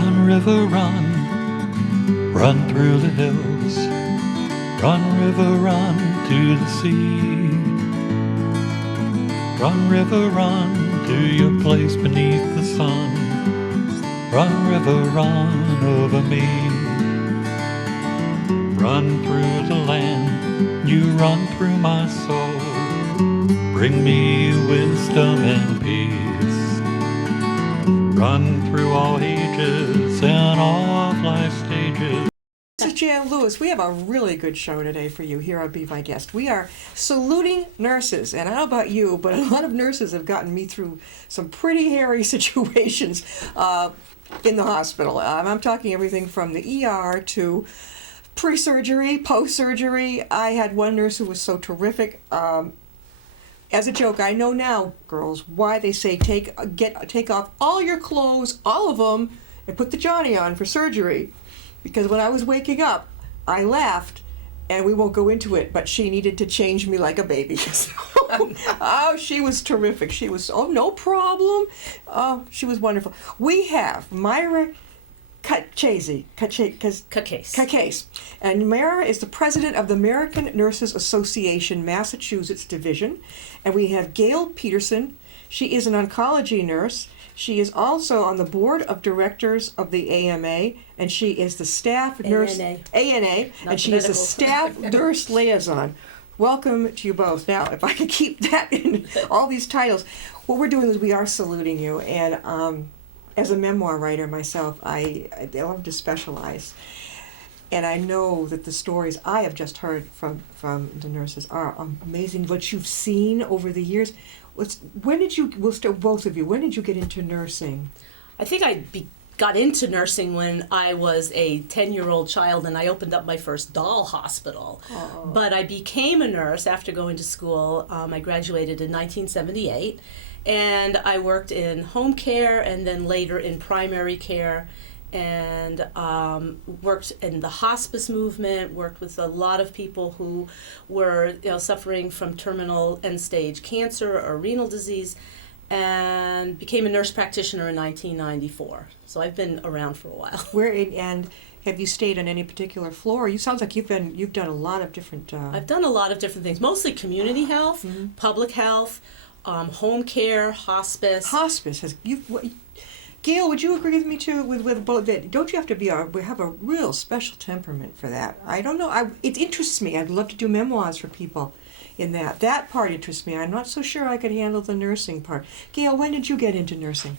Run, river, run, run through the hills. Run, river, run to the sea. Run, river, run to your place beneath the sun. Run, river, run over me. Run through the land, you run through my soul. Bring me wisdom and peace. Run through all ages and all of life's stages. This is Jan Lewis. We have a really good show today for you here on Be My Guest. We are saluting nurses, and I don't know about you, but a lot of nurses have gotten me through some pretty hairy situations in the hospital. I'm talking everything from the ER to pre-surgery, post-surgery. I had one nurse who was so terrific. As a joke, I know now, girls, why they say take off all your clothes, all of them, and put the Johnny on for surgery. Because when I was waking up, I laughed, and we won't go into it, but she needed to change me like a baby. Oh, she was terrific. She was, no problem. Oh, she was wonderful. We have Myra Cacace. And Myra is the president of the American Nurses Association Massachusetts Division. And we have Gail Peterson. She is an oncology nurse. She is also on the board of directors of the AMA, and she is the staff nurse ANA, and she is a staff nurse liaison. Welcome to you both. Now, if I could keep that in all these titles, what we're doing is we are saluting you. And as a memoir writer myself, I love to specialize. And I know that the stories I have just heard from the nurses are amazing. What you've seen over the years. We'll start both of you. When did you get into nursing? I think I got into nursing when I was a 10-year-old child and I opened up my first doll hospital. Oh. But I became a nurse after going to school. I graduated in 1978. And I worked in home care and then later in primary care, and worked in the hospice movement, worked with a lot of people who were suffering from terminal end-stage cancer or renal disease, and became a nurse practitioner in 1994. So I've been around for a while. And have you stayed on any particular floor? You sounds like you've done a lot of different. I've done a lot of different things, mostly community health, public health, home care, hospice. Hospice has Gail, would you agree with me too with both that? Don't you have to have a real special temperament for that? I don't know. It interests me. I'd love to do memoirs for people in that. That part interests me. I'm not so sure I could handle the nursing part. Gail, when did you get into nursing?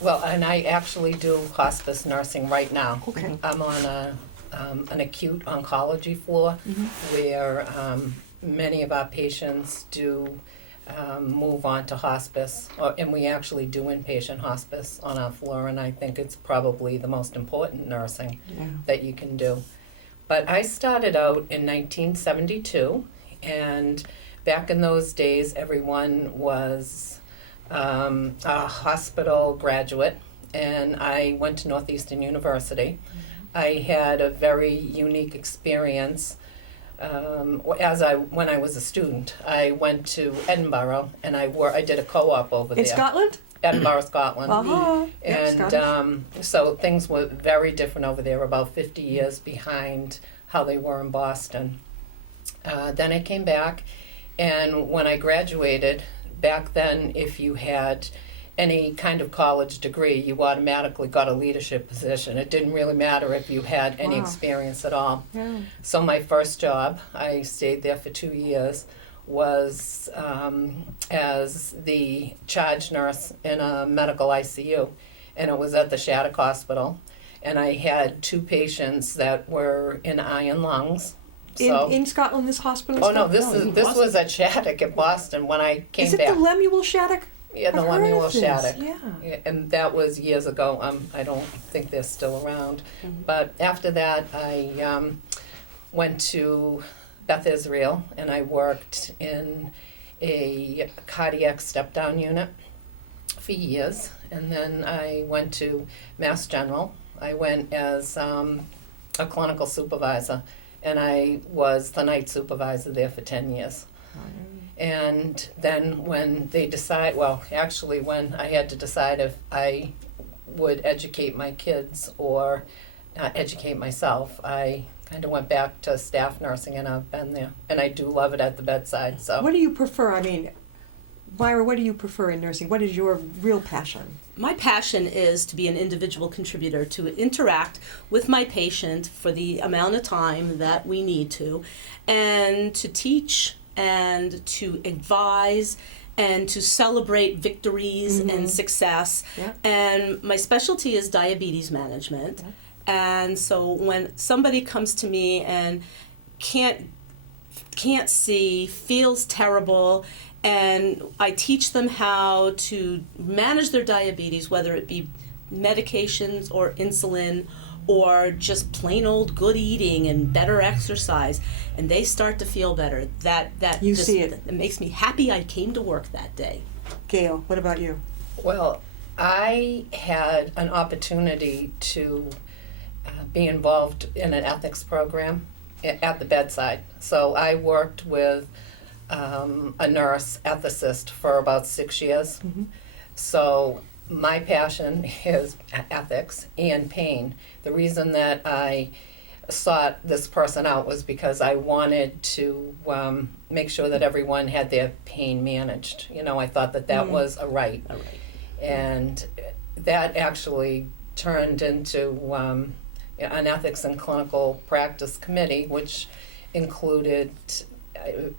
Well, and I actually do hospice nursing right now. Okay. I'm on an acute oncology floor where many of our patients do move on to hospice, and we actually do inpatient hospice on our floor, and I think it's probably the most important nursing that you can do. But I started out in 1972, and back in those days, everyone was a hospital graduate, and I went to Northeastern University. I had a very unique experience. When I was a student, I went to Edinburgh and I did a co-op over there. In Scotland? Edinburgh, Scotland. Uh-huh. And so things were very different over there, about 50 years behind how they were in Boston. Then I came back, and when I graduated, back then if you had any kind of college degree, you automatically got a leadership position. It didn't really matter if you had any experience at all. Yeah. So my first job, I stayed there for 2 years, was as the charge nurse in a medical ICU, and it was at the Shattuck Hospital. And I had 2 patients that were in iron lungs. In Scotland, this hospital? Oh no, this was at Shattuck in Boston when I came back. Is it the Lemuel Shattuck? Yeah, the Lemuel Shattuck. Yeah. And that was years ago. I don't think they're still around. But after that, I went to Beth Israel, and I worked in a cardiac step-down unit for years. And then I went to Mass General. I went as a clinical supervisor, and I was the night supervisor there for 10 years. And then when they when I had to decide if I would educate my kids or educate myself, I kind of went back to staff nursing, and I've been there. And I do love it at the bedside. So What do you prefer? I mean, Myra, what do you prefer in nursing? What is your real passion? My passion is to be an individual contributor, to interact with my patient for the amount of time that we need to, and to teach and to advise and to celebrate victories and success. Yeah. And my specialty is diabetes management. Yeah. And so when somebody comes to me and can't see, feels terrible, and I teach them how to manage their diabetes, whether it be medications or insulin or just plain old good eating and better exercise, and they start to feel better. That You just, see it. it makes me happy I came to work that day. Gail, what about you? well, I had an opportunity to be involved in an ethics program at the bedside. So I worked with a nurse ethicist for about 6 years. So my passion is ethics and pain. The reason that I sought this person out was because I wanted to make sure that everyone had their pain managed. You know, I thought that that was a right. All right. And that actually turned into an ethics and clinical practice committee, which included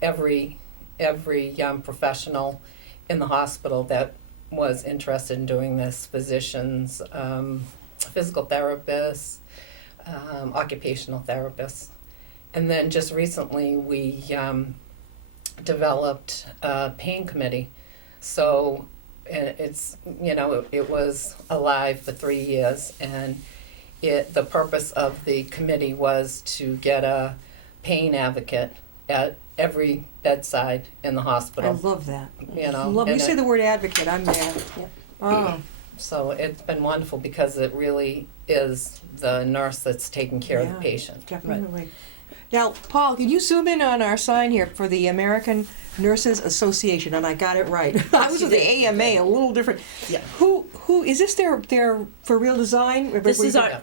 every professional in the hospital that was interested in doing this: physicians, physical therapists, occupational therapists. And then just recently we developed a pain committee. So it's, it was alive for 3 years, and the purpose of the committee was to get a pain advocate at every bedside in the I hospital. love that. You know, Love. You and say the word advocate, I'm there. Yep. Oh, so it's been wonderful because it really is the nurse that's taking care of Yeah. the patient. definitely. Now, Paul, can you zoom in on our sign here for the American Nurses Association? And I got it right. I was you with the did. AMA, a little different. Yeah. Who is this? Their for real design? This is Yeah.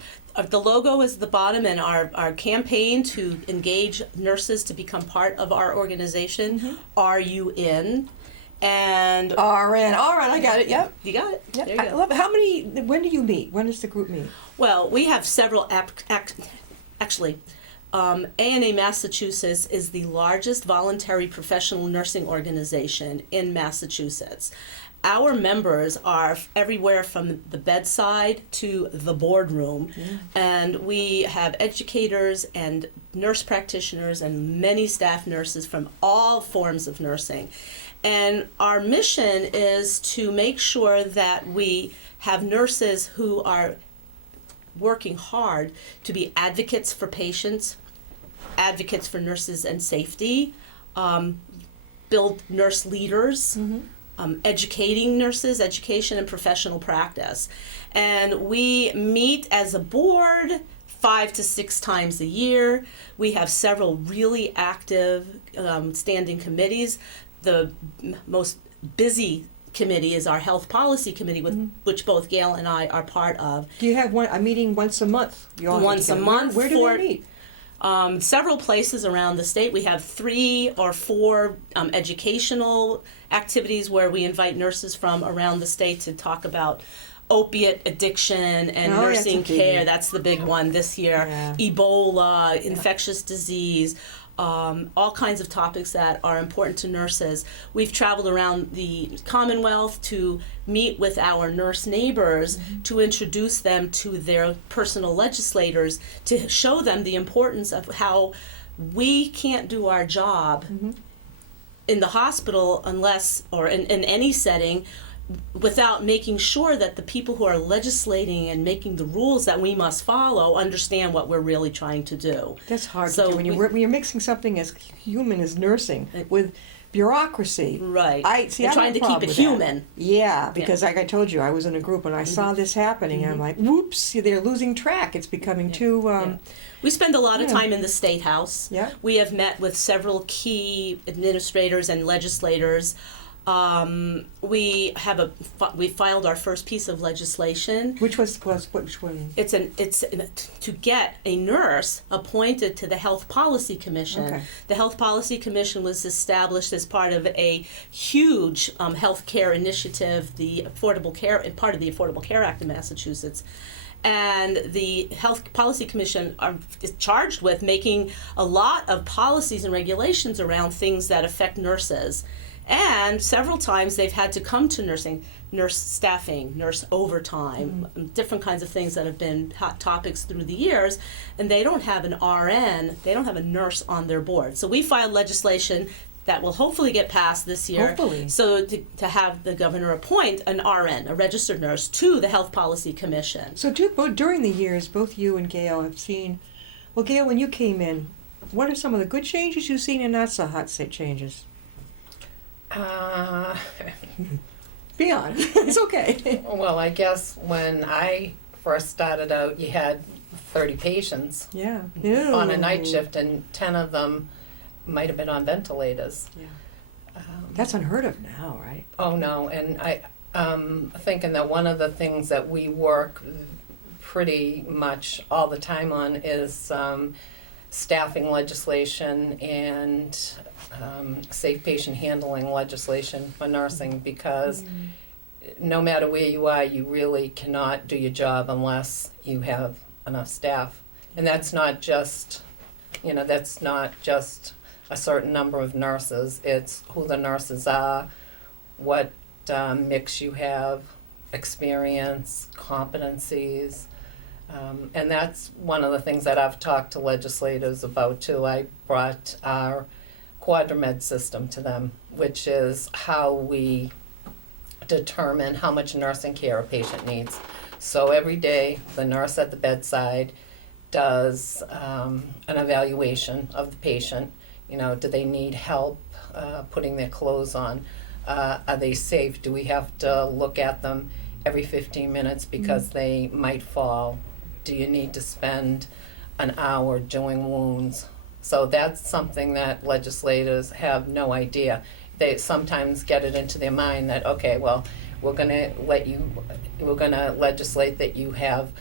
the logo is at the bottom, and our campaign to engage nurses to become part of our organization. Are you in? And RN. All right, I got it. Yep. you got it. Yep. There you I go. love it. How many? When do you meet? When does the group meet? Well, we have several actually. ANA Massachusetts is the largest voluntary professional nursing organization in Massachusetts. Our members are everywhere from the bedside to the boardroom, and we have educators and nurse practitioners and many staff nurses from all forms of nursing. And our mission is to make sure that we have nurses who are working hard to be advocates for patients, advocates for nurses and safety, build nurse leaders, educating nurses, education and professional practice. And we meet as a board 5 to 6 times a year. We have several really active standing committees. The most busy committee is our health policy committee, with which both Gail and I are part of. Do you have a meeting once a month? You all get Once a together. month Where do for- they meet? Several places around the state. We have 3 or 4 educational activities where we invite nurses from around the state to talk about opiate addiction and Oh, that's a nursing biggie. care. That's the big one this year. Yeah. Ebola, infectious disease, all kinds of topics that are important to nurses. We've traveled around the Commonwealth to meet with our nurse neighbors to introduce them to their personal legislators, to show them the importance of how we can't do our job in the hospital unless, or in any setting, without making sure that the people who are legislating and making the rules that we must follow understand what we're really trying to do. That's hard So to do when we- when you're mixing something as human as nursing with bureaucracy. Right. I see. And I have trying a to keep problem it with that. human. Yeah, because like I told you, I was in a group and I saw this happening, and I'm like, "Whoops! They're losing track. It's becoming too." We spend a lot of Yeah. time in the State House. Yeah. We have met with several key administrators and legislators We filed our first piece of legislation. Which one? It's to get a nurse appointed to the Health Policy Commission. Okay. The Health Policy Commission was established as part of a huge health care initiative, the Affordable Care, part of the Affordable Care Act in Massachusetts. And the Health Policy Commission is charged with making a lot of policies and regulations around things that affect nurses. And several times they've had to come to nurse staffing, nurse overtime, different kinds of things that have been hot topics through the years, and they don't have an RN, they don't have a nurse on their board. So we filed legislation that will hopefully get passed this year. Hopefully. So to have the governor appoint an RN, a registered nurse, to the Health Policy Commission. So during the years, both you and Gail have seen, well, Gail, when you came in, what are some of the good changes you've seen and not so hot changes? Be honest. It's okay. Well, I guess when I first started out, you had 30 patients Yeah. on a night shift, and 10 of them might have been on ventilators. Yeah. That's unheard of now, right? Oh, no, and I'm thinking that one of the things that we work pretty much all the time on is staffing legislation and safe patient handling legislation for nursing, because no matter where you are, you really cannot do your job unless you have enough staff. And that's not just, that's not just a certain number of nurses. It's who the nurses are, what mix you have, experience, competencies. And that's one of the things that I've talked to legislators about too. I brought our quadramed system to them, which is how we determine how much nursing care a patient needs. So every day, the nurse at the bedside does an evaluation of the patient. Do they need help putting their clothes on? Are they safe? Do we have to look at them every 15 minutes because they might fall? Do you need to spend an hour doing wounds? So that's something that legislators have no idea. They sometimes get it into their mind that, okay, well, we're gonna legislate that you have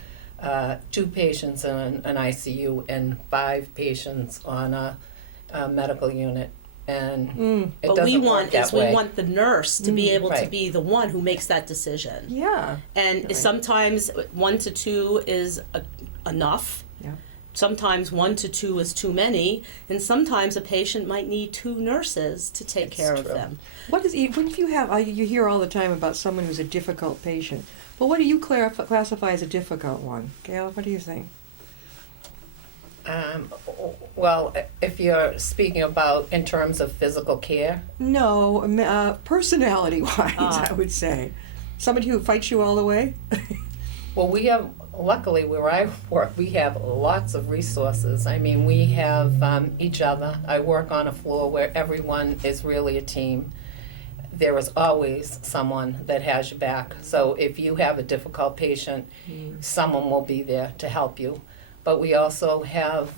2 patients in an ICU and 5 patients on a medical unit. And it What doesn't we work want that is way. we want the nurse to be able to Right. be the one who makes that decision. Yeah. And Right. sometimes 1 to 2 is enough. Yeah. Sometimes 1 to 2 is too many, and sometimes a patient might need 2 nurses to take It's care of true. them. What is when you have you hear all the time about someone who's a difficult patient? Well, what do you classify as a difficult one, Gail? What do you think? Well, if you're speaking about in terms of physical care, No, personality-wise, I would say somebody who fights you all the way. well, we have, luckily where I work, we have lots of resources. I mean, we have each other. I work on a floor where everyone is really a team. There is always someone that has your back. So if you have a difficult patient, someone will be there to help you. But we also have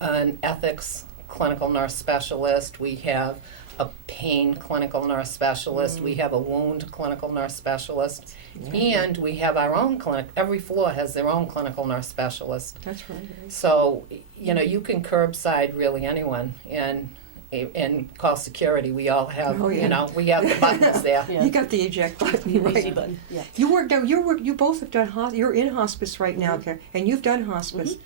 an ethics clinical nurse specialist. We have a pain clinical nurse specialist. We have a wound clinical nurse specialist. And we have our own clinic. Every floor has their own clinical nurse specialist. That's right. So, you can curbside really anyone and call security. We all have, Oh, yeah. we have the buttons there. Yeah. You got the eject button, Easy right? button. Yeah. You both have done you're in hospice right now, okay? And you've done hospice.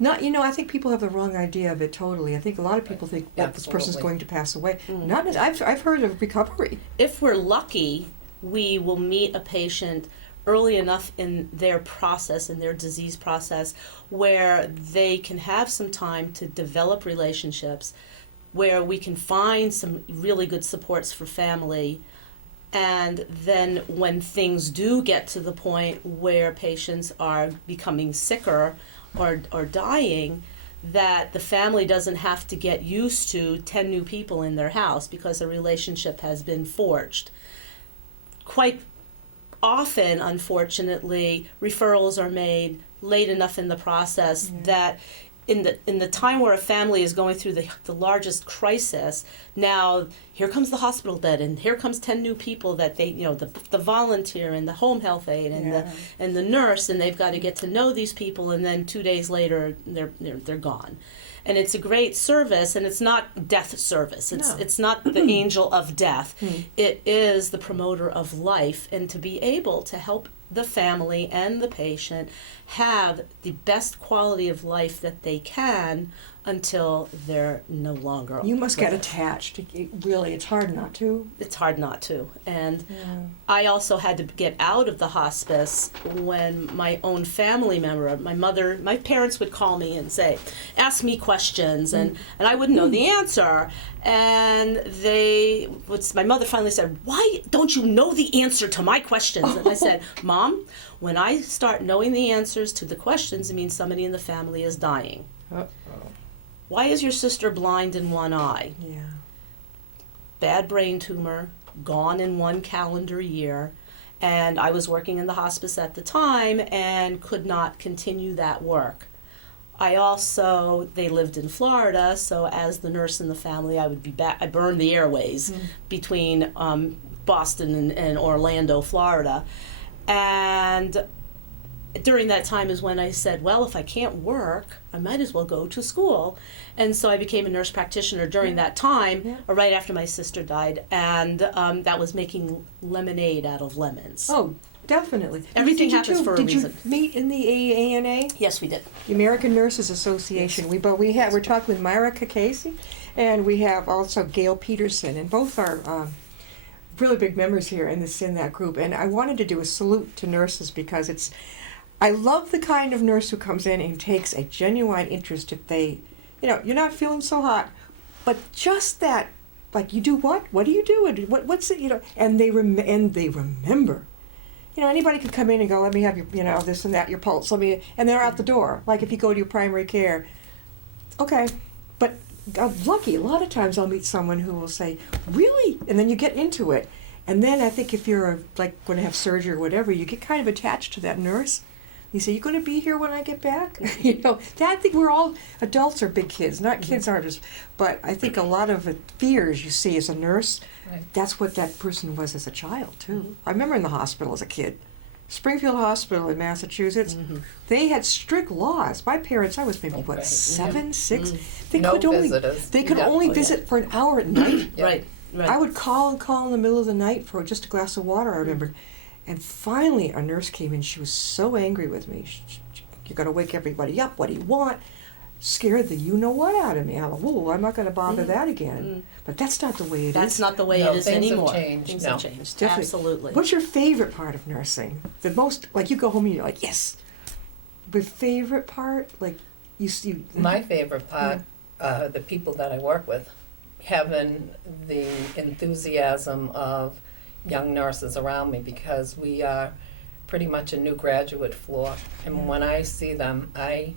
Not, I think people have the wrong idea of it totally. I think a lot of people think that this person's Absolutely. going to pass away. Not I've heard of recovery. If we're lucky, we will meet a patient early enough in their process, in their disease process, where they can have some time to develop relationships, where we can find some really good supports for family. And then when things do get to the point where patients are becoming sicker or dying, that the family doesn't have to get used to 10 new people in their house because a relationship has been forged. Quite often, unfortunately, referrals are made late enough in the process that in the time where a family is going through the largest crisis, now here comes the hospital bed, and here comes 10 new people that they, the volunteer and the home health aide and the nurse, and they've got to get to know these people, and then 2 days later they're gone. And it's a great service, and it's not death service. It's not the angel of death. It is the promoter of life, and to be able to help the family and the patient have the best quality of life that they can until they're no longer. You must get attached. Really, it's hard not to. It's hard not to. And I also had to get out of the hospice when my own family member, my parents would call me and say, ask me questions, and I wouldn't know the answer. And my mother finally said, why don't you know the answer to my questions? And I said, Mom, when I start knowing the answers to the questions, it means somebody in the family is dying. Why is your sister blind in one eye? Yeah. Bad brain tumor, gone in 1 calendar year. And I was working in the hospice at the time and could not continue that work. They lived in Florida, so as the nurse in the family, I would be back. I burned the airways between Boston and Orlando, Florida. And during that time is when I said, well, if I can't work, I might as well go to school. And so I became a nurse practitioner during that time, right after my sister died. And that was making lemonade out of lemons. Oh, definitely. Everything happens for a reason. Did you meet in the AANA? Yes, we did. The American Nurses Association. Yes. We're talking with Myra Cacace, and we have also Gail Peterson, and both are really big members here in that group. And I wanted to do a salute to nurses because I love the kind of nurse who comes in and takes a genuine interest if they, you're not feeling so hot, but just that, like, you do what? What do you do? And what's it, and they remember. Anybody could come in and go, let me have your, this and that, your pulse, and they're out the door. Like if you go to your primary care, okay, but I'm lucky. A lot of times I'll meet someone who will say, really? And then you get into it. And then I think if you're going to have surgery or whatever, you get kind of attached to that nurse. You say, you going to be here when I get back? I think we're all, adults are big kids, not kids aren't just, but I think a lot of fears you see as a nurse, that's what that person was as a child too. I remember in the hospital as a kid, Springfield Hospital in Massachusetts, they had strict laws. My parents, I was maybe, 7, 6? They No could only, visitors. they could only visit for an hour at night. Right. I would call in the middle of the night for just a glass of water, I remember. And finally, a nurse came in. She was so angry with me. You're going to wake everybody up. What do you want? Scared the you-know-what out of me. I'm not going to bother that again. But that's not the way it is. That's not the way it is anymore. Things Things have changed. Definitely. Absolutely. What's your favorite part of nursing? The most, like, you go home and you're like, yes. But favorite part? Like, you My favorite part, the people that I work with, having the enthusiasm of young nurses around me, because we are pretty much a new graduate floor. And when I see them, I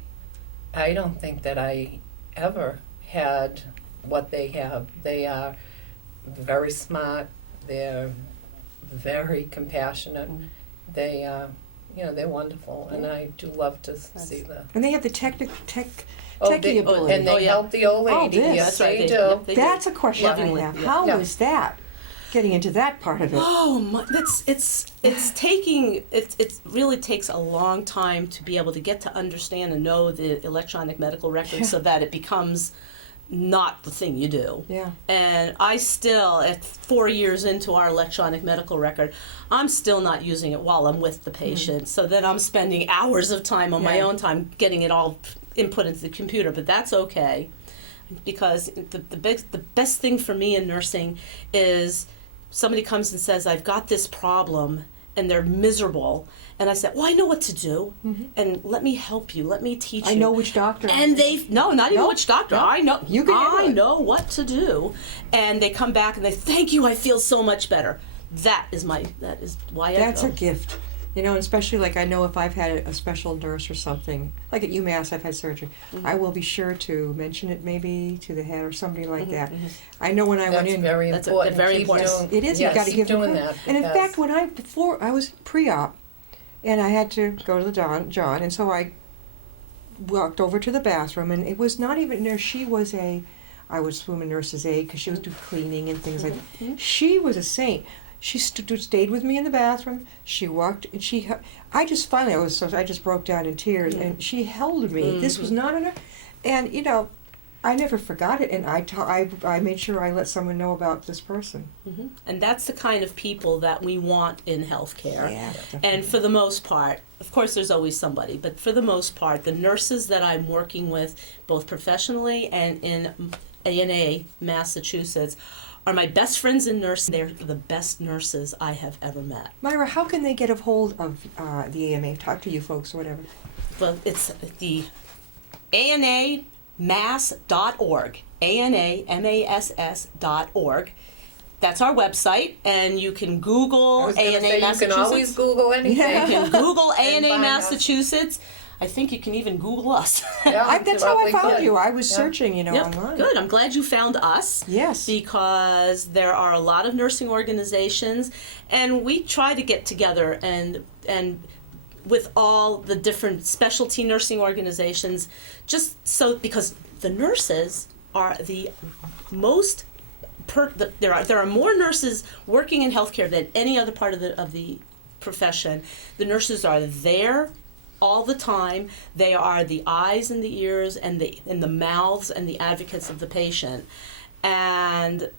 don't think that I ever had what they have. They are very smart. They're very compassionate. They they're wonderful, and I do love to see them. And they have the techie ability. And they help the old lady. this. Yes, That's right, they they do. That's a question I Lovingly, have. yeah. How is that? Getting into that part of it. Oh, it really takes a long time to be able to get to understand and know the electronic medical record so that it becomes not the thing you do. Yeah. And I still, at 4 years into our electronic medical record, I'm still not using it while I'm with the patient. So then I'm spending hours of time on my own time getting it all input into the computer, but that's okay. Because the best thing for me in nursing is somebody comes and says, I've got this problem, and they're miserable. And I said, well, I know what to do, and let me help you. Let me teach you. I know which doctor. And not even which doctor. No. I know. You can handle I it. know what to do. And they come back and they thank you. I feel so much better. That is why I That's go. a gift. And especially like I know if I've had a special nurse or something, like at UMass I've had surgery, I will be sure to mention it maybe to the head or somebody like that. I know when I went That's in. very That's important. very Keep important. doing- It is. yes, You got to keep give them doing credit. that. And in because- fact, before I was pre-op, and I had to go to the John, and so I walked over to the bathroom, and it was not even nurse. She was I would assume a nurse's aide because she was doing cleaning and things like that. She was a saint. She stayed with me in the bathroom. She walked, and I just finally, I just broke down in tears, and she held me. This was not enough. And, you know, I never forgot it, and I made sure I let someone know about this person. And that's the kind of people that we want in healthcare. Yeah, and for the most part, of course there's always somebody, but for the most part, the nurses that I'm working with, both professionally and in ANA, Massachusetts, are my best friends in nursing. They're the best nurses I have ever met. Myra, how can they get a hold of the AMA? Talk to you folks or whatever. Well, it's the ANAMass.org, ANAMASS.org. That's our website, and you can Google I was gonna ANA say, Massachusetts. you can always Google anything. You can Google And ANA find us. Massachusetts. I think you can even Google us. Yeah, That's how I probably found could. you. I was Yeah. searching, you know, Yep, online. good. I'm glad you found us. Yes. Because there are a lot of nursing organizations, and we try to get together and with all the different specialty nursing organizations, just so because the nurses are the most there are more nurses working in healthcare than any other part of the profession. The nurses are there all the time. They are the eyes and the ears and the mouths and the advocates of the patient, and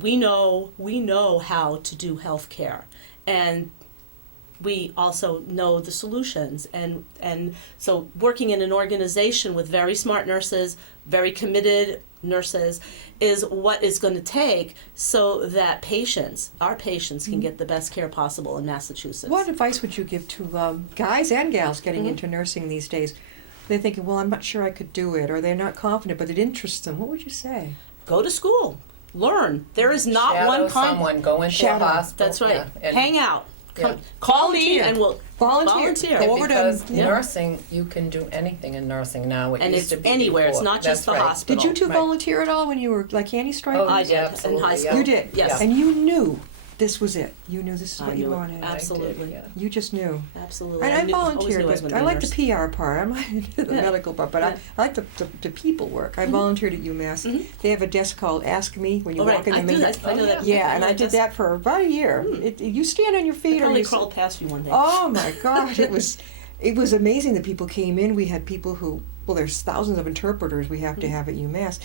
we know how to do healthcare, and we also know the solutions, and so working in an organization with very smart nurses, very committed nurses, is what it's going to take so that our patients can get the best care possible in Massachusetts. What advice would you give to guys and gals getting into nursing these days? They're thinking, well, I'm not sure I could do it, or they're not confident, but it interests them. What would you say? Go to school, learn. There is not Shadow one kind. someone, go into Shadow. a hospital. That's right. Yeah, and Hang out. Come, Yeah. call me Volunteer. and we'll Volunteer. Go over to- because yeah. nursing, you can do anything in nursing now. It And used it's to be anywhere. It's before. not just That's the right. hospital. Did you two Right. volunteer at all when you were like handy stripers? I did in Absolutely, high yeah. school. You did? Yes. And you knew this was it. You knew this is I what you knew it. wanted. Absolutely. Yeah. You just knew. Absolutely. And I always volunteered, knew I was but gonna I be a like the nurse. PR part. I'm not into the Yeah. medical part, but Yeah. I like the people work. I volunteered at UMass. They have a desk called Ask Me when you Oh, walk right. in the I do main. that. I know that. Yeah, and I did just- that for about a year. You stand on your feet, I or probably you crawled past you one day. Oh my gosh, it was amazing that people came in. We had people who, well, there's thousands of interpreters we have to have at UMass.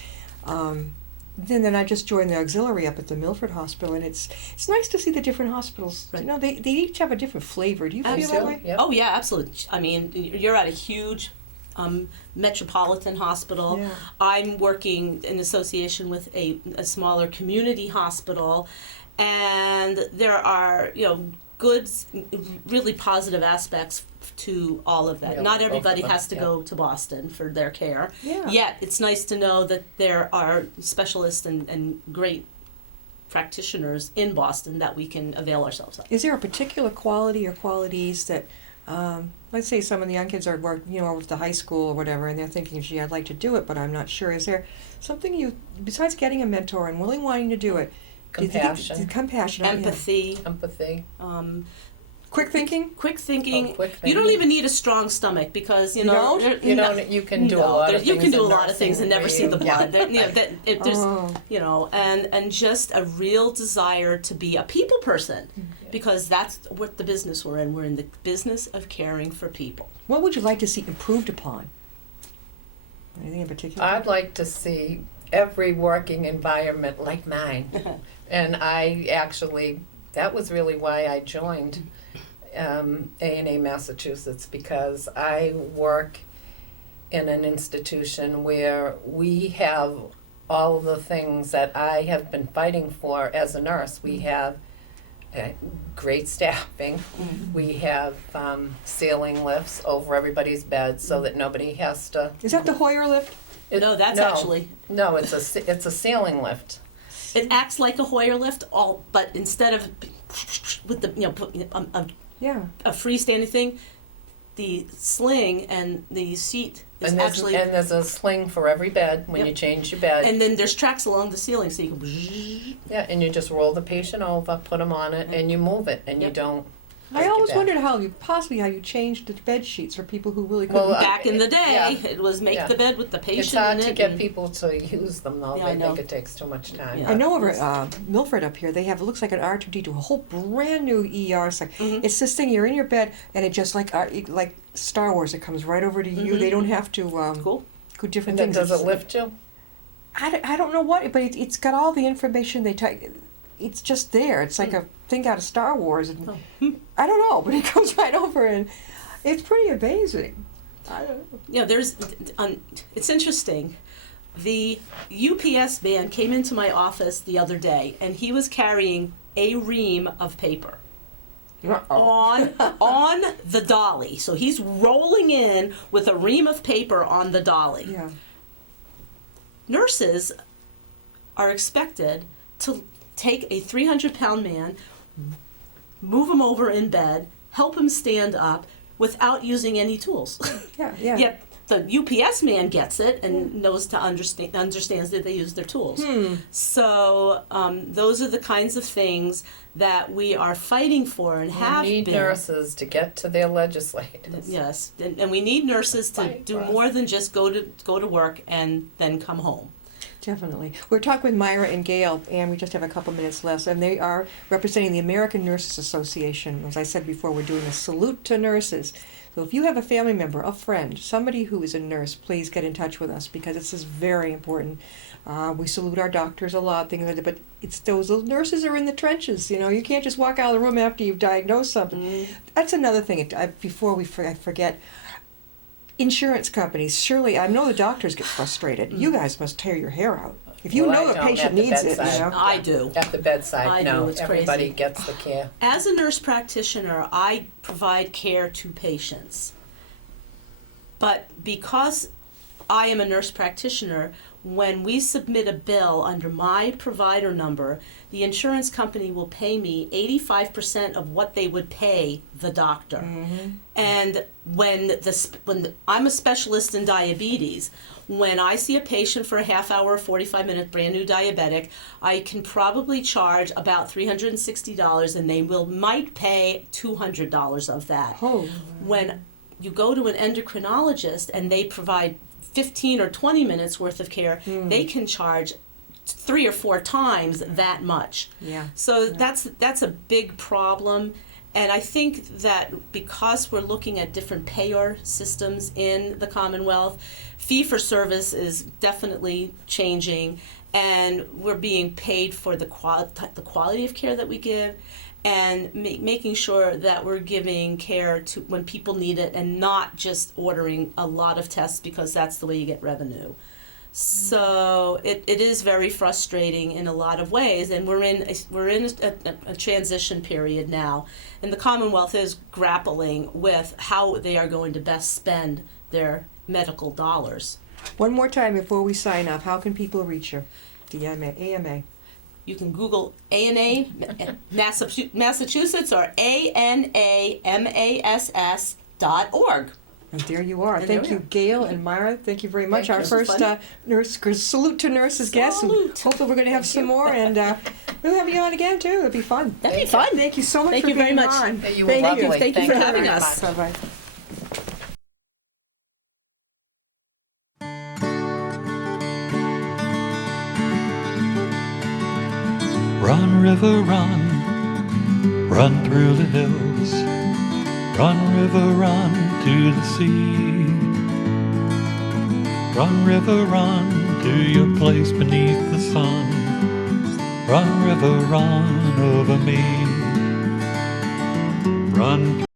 Then I just joined the auxiliary up at the Milford Hospital, and it's nice to see the different hospitals. Right. You know, they each have a different flavor. Do you feel that Absolutely. way? Yep. Oh yeah, absolutely. I mean, you're at a huge metropolitan hospital. Yeah. I'm working in association with a smaller community hospital, and there are good, really positive aspects to all of that. Yeah, Not both of everybody them, has to yeah. go to Boston for their care. Yeah. Yet it's nice to know that there are specialists and great practitioners in Boston that we can avail ourselves of. Is there a particular quality or qualities that, let's say some of the young kids are with the high school or whatever, and they're thinking, gee, I'd like to do it, but I'm not sure. Is there something besides getting a mentor and wanting to do it, Compassion. compassion, Empathy, Empathy. quick thinking? quick thinking. Quick You don't thinking. even need a strong stomach because You don't? You can do a lot of things. You can do a in lot of things and never nursing see the where you- blood. There's Oh. and just a real desire to be a people person, because that's what the business we're in. We're in the business of caring for people. What would you like to see improved upon? Anything in particular? I'd like to see every working environment like mine. And that was really why I joined ANA Massachusetts, because I work in an institution where we have all of the things that I have been fighting for as a nurse. We have great staffing. We have ceiling lifts over everybody's beds so that nobody has to. Is that the Hoyer lift? No, that's actually- No, it's a ceiling lift. It acts like a Hoyer lift, but instead of with the Yeah. a freestanding thing, the sling and the seat is And actually. there's a sling for every bed when Yep. you change your bed. And then there's tracks along the ceiling, so you can. Yeah, and you just roll the patient over, put them on it, and you move it, and you Yep. don't. I always back. wondered how you changed the bed sheets for people who really couldn't. Well, Back in the day, yeah. it was make Yeah. the bed with the It's patient hard in to it. get and- people to use them, though. Yeah, I They know. think it takes too much time. Yeah. I know over at Milford up here, they have, it looks like an R2D2, a whole brand new ER. It's like, it's this thing, you're in your bed, and it just like Star Wars, it comes right over to you. They don't have to Cool. go different And then things. does it It's- lift you? I don't know what, but it's got all the information they take. It's just there. It's like a thing out of Star Wars. And I don't know, but it comes right over, and it's pretty amazing. I don't know. Yeah, it's interesting. The UPS man came into my office the other day, and he was carrying a ream of paper on the dolly. So he's rolling in with a ream of paper on the dolly. Yeah. Nurses are expected to take a 300-pound man, move him over in bed, help him stand up without using any tools. Yeah, yeah. Yet the UPS man gets it and knows to understands that they use their tools. So those are the kinds of things that we are fighting for and have We need been. nurses to get to their legislators. Yes, and we need nurses to Fight do for us. more than just go to work and then come home. Definitely. We're talking with Myra and Gail, and we just have a couple minutes left. And they are representing the American Nurses Association. As I said before, we're doing a salute to nurses. So if you have a family member, a friend, somebody who is a nurse, please get in touch with us because this is very important. We salute our doctors a lot, things like that, but it's those nurses are in the trenches. You know, you can't just walk out of the room after you've diagnosed something. That's another thing. Before I forget. Insurance companies, surely, I know the doctors get frustrated. You guys must tear your hair out. If you Well, know I a don't patient at the needs it, you bedside. know. I do. At the bedside, I no. do, it's Everybody crazy. gets the care. As a nurse practitioner, I provide care to patients. But because I am a nurse practitioner, when we submit a bill under my provider number, the insurance company will pay me 85% of what they would pay the doctor. And I'm a specialist in diabetes, when I see a patient for a half hour, 45 minute brand new diabetic, I can probably charge about $360 and they might pay $200 of that. Oh, When you go to an endocrinologist and they provide 15 or 20 minutes worth of care, they can charge 3 or 4 times that much. yeah. So that's a big problem. And I think that because we're looking at different payer systems in the Commonwealth, fee-for-service is definitely changing, and we're being paid for the quality of care that we give, and making sure that we're giving care to when people need it and not just ordering a lot of tests because that's the way you get revenue. So it is very frustrating in a lot of ways, and we're in a transition period now, and the Commonwealth is grappling with how they are going to best spend their medical dollars. One more time before we sign off, how can people reach you? The AMA. You can Google ANA Massachusetts or ANAMASS.org. And there you are. And Thank there you, we are. Gail and Myra. Thank you very much. Thank Our you. first nurse salute to nurses guest. And Salute. hopefully we're going to have some more, and we'll have you on again too. It'll be fun. That'd be fun. Thank you so much Thank for you very being much. on. Yeah, you were Thank lovely. Thank you for having very us. much. Bye bye. Run, river, run, run through the hills. Run, river, run to the sea. Run, river, run to your place beneath the sun. Run, river, run over me. Run